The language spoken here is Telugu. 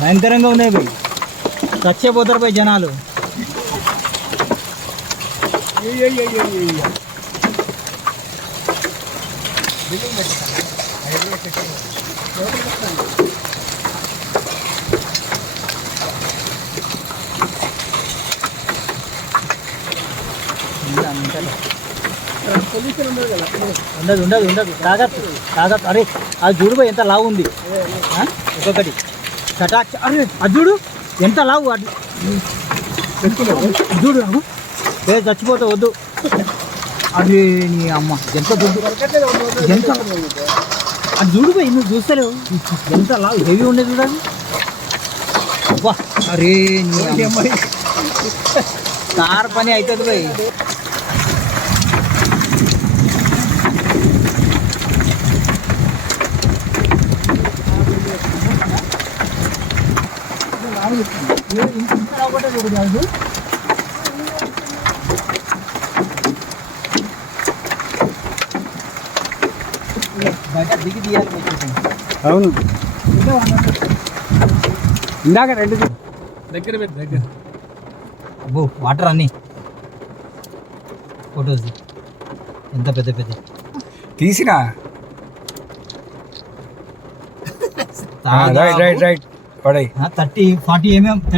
భయంకరంగా ఉన్నాయి పోయి చచ్చిపోతారు పోయి జనాలు. ఉండదు ఉండదు ఉండదు. తాగత్తు తాగత్తు. అరే అది చూడు ఎంత లావు ఉంది ఒక్కొక్కటి. చటాక్ అరే అది చూడు ఎంత లావు అది. చూడు. ఏ చచ్చిపోతే వద్దు. అది నీ అమ్మ ఎంత దుడ్డు. ఎంత? అది చూడు పోయి నువ్వు చూస్తలేవు. ఎంత లావు హెవీ ఉండేది చూడండి అబ్బా అరే నీ అమ్మ. కార్ పని అవుతుంది పోయి బయట దిగి తీయాలి కొంచెం. అవును. ఇందాక రెండు దగ్గర పెట్టి దగ్గర. అబ్బో వాటర్ అన్ని. ఫొటోస్ ఎంత పెద్ద పెద్ద. తీసినా రైట్ రైట్ రైట్. పడాయి థర్టీ ఫార్టీ ఎంఎం